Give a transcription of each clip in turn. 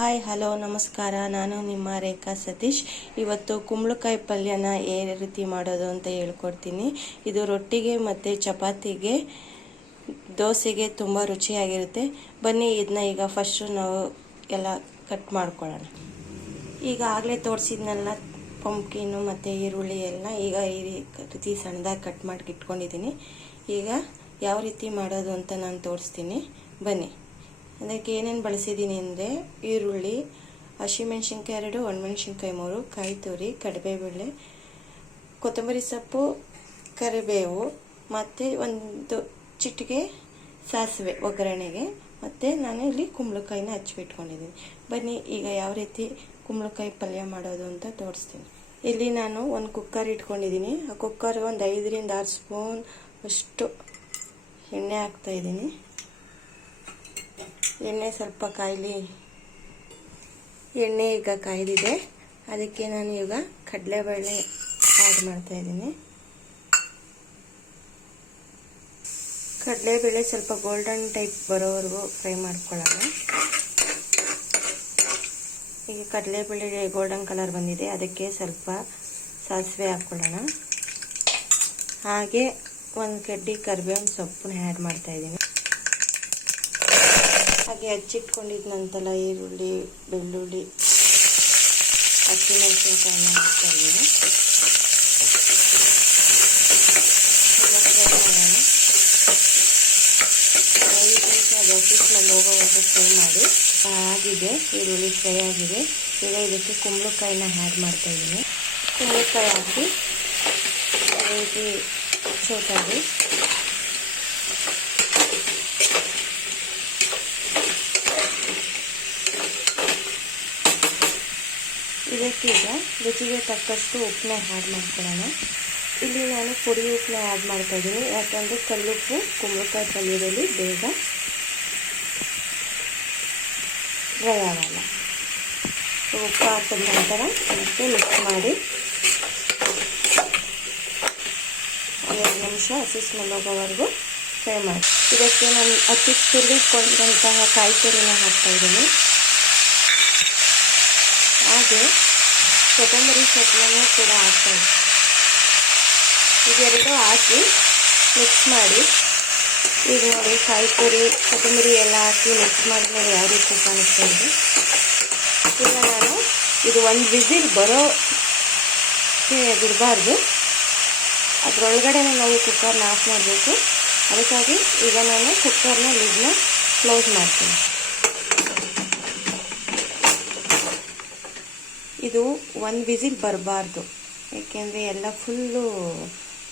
Hi hello ನಮಸ್ಕಾರ. ನಾನು ನಿಮ್ಮ ರೇಖಾ ಸತೀಶ್. ಇವತ್ತು ಕುಂಬಳಕಾಯಿ ಪಲ್ಯನ ಯಾವ ರೀತಿ ಮಾಡೋದು ಅಂತ ಹೇಳ್ಕೊಡ್ತೀನಿ. ಇದು ರೊಟ್ಟಿಗೆ ಮತ್ತು ಚಪಾತಿಗೆ, ದೋಸೆಗೆ ತುಂಬ ರುಚಿಯಾಗಿರುತ್ತೆ. ಬನ್ನಿ ಇದನ್ನ ಈಗ ಫಸ್ಟು ನಾವು ಎಲ್ಲ ಕಟ್ ಮಾಡ್ಕೊಳ್ಳೋಣ. ಈಗ ಆಗಲೇ ತೋರಿಸಿದ್ನೆಲ್ಲ ಪಂಪ್ಕಿನ್ನು ಮತ್ತು ಈರುಳ್ಳಿ ಎಲ್ಲ ಈಗ ಈ ರೀತಿ ಸಣ್ಣದಾಗಿ ಕಟ್ ಮಾಡಿ ಇಟ್ಕೊಂಡಿದ್ದೀನಿ. ಈಗ ಯಾವ ರೀತಿ ಮಾಡೋದು ಅಂತ ನಾನು ತೋರಿಸ್ತೀನಿ, ಬನ್ನಿ. ಅದಕ್ಕೆ ಏನೇನು ಬಳಸಿದ್ದೀನಿ ಅಂದರೆ ಈರುಳ್ಳಿ, ಹಸಿಮೆಣ್ಸಿನ್ಕಾಯಿ 2, ಒಣಮೆಣ್ಸಿನ್ಕಾಯಿ 3, ಕಾಯಿ ತುರಿ, ಕಡಲೆಬೇಳೆ, ಕೊತ್ತಂಬರಿ ಸೊಪ್ಪು, ಕರಿಬೇವು ಮತ್ತು ಒಂದು ಚಿಟಿಕೆ ಸಾಸಿವೆ ಒಗ್ಗರಣೆಗೆ. ಮತ್ತು ನಾನು ಇಲ್ಲಿ ಕುಂಬಳಕಾಯಿನ ಹಚ್ಚಿಟ್ಕೊಂಡಿದ್ದೀನಿ. ಬನ್ನಿ ಈಗ ಯಾವ ರೀತಿ ಕುಂಬಳಕಾಯಿ ಪಲ್ಯ ಮಾಡೋದು ಅಂತ ತೋರಿಸ್ತೀನಿ. ಇಲ್ಲಿ ನಾನು ಒಂದು ಕುಕ್ಕರ್ ಇಟ್ಕೊಂಡಿದ್ದೀನಿ. ಆ ಕುಕ್ಕರ್ಗೆ ಒಂದು 5 ರಿಂದ 6 ಸ್ಪೂನ್ ಅಷ್ಟು ಎಣ್ಣೆ ಹಾಕ್ತಾಯಿದ್ದೀನಿ. ಎಣ್ಣೆ ಸ್ವಲ್ಪ ಕಾಯಲಿ. ಎಣ್ಣೆ ಈಗ ಕಾಯ್ದಿದೆ. ಅದಕ್ಕೆ ನಾನು ಈಗ ಕಡಲೆಬೇಳೆ ಆ್ಯಡ್ ಮಾಡ್ತಾಯಿದ್ದೀನಿ. ಕಡಲೆಬೇಳೆ ಸ್ವಲ್ಪ ಗೋಲ್ಡನ್ ಟೈಪ್ ಬರೋವರೆಗೂ ಫ್ರೈ ಮಾಡ್ಕೊಳ್ಳೋಣ. ಈಗ ಕಡಲೆಬೇಳೆ ಗೋಲ್ಡನ್ ಕಲರ್ ಬಂದಿದೆ. ಅದಕ್ಕೆ ಸ್ವಲ್ಪ ಸಾಸಿವೆ ಹಾಕ್ಕೊಳ್ಳೋಣ. ಹಾಗೆ ಒಂದು ಕಡ್ಡಿ ಕರಿಬೇವಿನ ಸೊಪ್ಪನ್ನ ಆ್ಯಡ್ ಮಾಡ್ತಾಯಿದ್ದೀನಿ. ಹಾಗೆ ಹಚ್ಚಿಟ್ಕೊಂಡಿದ್ದಂತೆಲ್ಲ ಈರುಳ್ಳಿ, ಬೆಳ್ಳುಳ್ಳಿ, ಹಸಿಮೆಣಸಿನ್ಕಾಯಿನ ಹಾಕ್ತಾಯಿದ್ದೀನಿ. ಎಲ್ಲ ಫ್ರೈ ಮಾಡೋಣ. 5 ನಿಮಿಷ ಅದು ಹಸಿ ಸ್ಮೆಲ್ ಹೋಗೋವರೆಗೂ ಫ್ರೈ ಮಾಡಿ. ಆಗಿದೆ, ಈರುಳ್ಳಿ ಫ್ರೈ ಆಗಿದೆ. ಈಗ ಇದಕ್ಕೆ ಕುಂಬಳಕಾಯಿನ ಆ್ಯಡ್ ಮಾಡ್ತಾಯಿದ್ದೀನಿ. ಕುಂಬಳಕಾಯಿ ಹಾಕಿ ರೀತಿ ಚೋಟಾಗಿ ಇದಕ್ಕೀಗ ರುಚಿಗೆ ತಕ್ಕಷ್ಟು ಉಪ್ಪನ್ನ ಆ್ಯಡ್ ಮಾಡ್ಕೊಳ್ಳೋಣ. ಇಲ್ಲಿ ನಾನು ಪುಡಿ ಉಪ್ಪನ್ನ ಆ್ಯಡ್ ಮಾಡ್ತಾಯಿದ್ದೀನಿ. ಯಾಕಂದರೆ ಕಲ್ಲುಪ್ಪು ಕುಂಬಳಕಾಯಿ ಪಲ್ಯದಲ್ಲಿ ಬೇಗ ಡ್ರೈ ಆಗಲ್ಲ. ಉಪ್ಪು ಹಾಕಿದ ನಂತರ ಮತ್ತೆ ಮಿಕ್ಸ್ ಮಾಡಿ 2 ನಿಮಿಷ ಹಸಿ ಸ್ಮೆಲ್ ಹೋಗೋವರೆಗೂ ಫ್ರೈ ಮಾಡಿ. ಇದಕ್ಕೆ ನಾನು ತುರಿಕೊಂಡಂತಹ ಕಾಯಿ ತುರಿನ ಹಾಕ್ತಾಯಿದ್ದೀನಿ. ಹಾಗೆ ಕೊತ್ತಂಬರಿ ಸೊಪ್ಪನ್ನು ಕೂಡ ಹಾಕ್ತಾಯಿದ್ದೀನಿ. ಇದೆರಡು ಹಾಕಿ ಮಿಕ್ಸ್ ಮಾಡಿ. ಈಗ ನೋಡಿ, ಕಾಯಿ ತುರಿ ಕೊತ್ತಂಬರಿ ಎಲ್ಲ ಹಾಕಿ ಮಿಕ್ಸ್ ಮಾಡಿದ್ಮೇಲೆ ಯಾವ ರೀತಿ ಕಾಣಿಸ್ತಾ ಇದೆ. ಈಗ ನಾನು ಇದು 1 ವಿಸಿಲ್ ಬರೋ ಬಿಡಬಾರ್ದು. ಅದರೊಳಗಡೆ ನಾವು ಕುಕ್ಕರ್ನ ಆಫ್ ಮಾಡಬೇಕು. ಅದಕ್ಕಾಗಿ ಈಗ ನಾನು ಕುಕ್ಕರ್ನ ಲಿಡ್ನ ಕ್ಲೋಸ್ ಮಾಡ್ತೀನಿ. ಇದು 1 ವಿಸಿಲ್ ಬರಬಾರ್ದು, ಏಕೆಂದರೆ ಎಲ್ಲ ಫುಲ್ಲು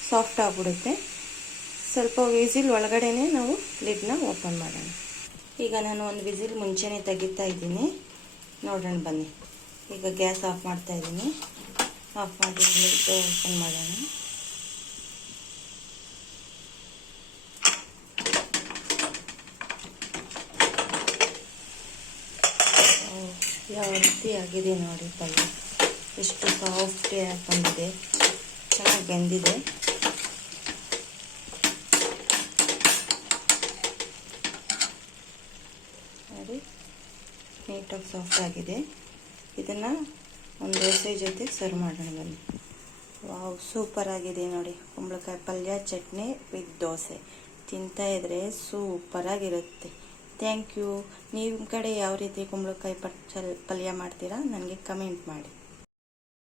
ಸಾಫ್ಟ್ ಆಗಿಬಿಡುತ್ತೆ. ಸ್ವಲ್ಪ ವಿಸಿಲ್ ಒಳಗಡೆನೇ ನಾವು ಲಿಡ್ನ ಓಪನ್ ಮಾಡೋಣ. ಈಗ ನಾನು 1 ವಿಸಿಲ್ ಮುಂಚೆನೇ ತೆಗಿತಾ ಇದ್ದೀನಿ. ನೋಡೋಣ ಬನ್ನಿ. ಈಗ ಗ್ಯಾಸ್ ಆಫ್ ಮಾಡ್ತಾ ಇದ್ದೀನಿ. ಆಫ್ ಮಾಡಿ ಲಿಡ್ ಓಪನ್ ಮಾಡೋಣ. ಯಾವ ರೀತಿ ಆಗಿದೆ ನೋಡಿ ಪಲ್ಯ. ಎಷ್ಟು ಸಾಫ್ಟ್ ಆಗಿ ಬಂದಿದೆ, ಚೆನ್ನಾಗಿ ಬೆಂದಿದೆ. ನೋಡಿ, ನೀಟಾಗಿ ಸಾಫ್ಟ್ ಆಗಿದೆ. ಇದನ್ನು ಒಂದು ದೋಸೆ ಜೊತೆ ಸರ್ವ್ ಮಾಡೋಣ ಬನ್ನಿ. ವಾವ್, ಸೂಪರ್ ಆಗಿದೆ ನೋಡಿ. ಕುಂಬಳಕಾಯಿ ಪಲ್ಯ, ಚಟ್ನಿ ವಿತ್ ದೋಸೆ ತಿಂತಾ ಇದ್ರೆ ಸೂಪರಾಗಿರುತ್ತೆ. Thank you. ನಿಮ್ಮ ಕಡೆ ಯಾವ ರೀತಿ ಕುಂಬಳಕಾಯಿ ಪಲ್ಯ ಮಾಡ್ತೀರಾ ನನಗೆ ಕಮೆಂಟ್ ಮಾಡಿ.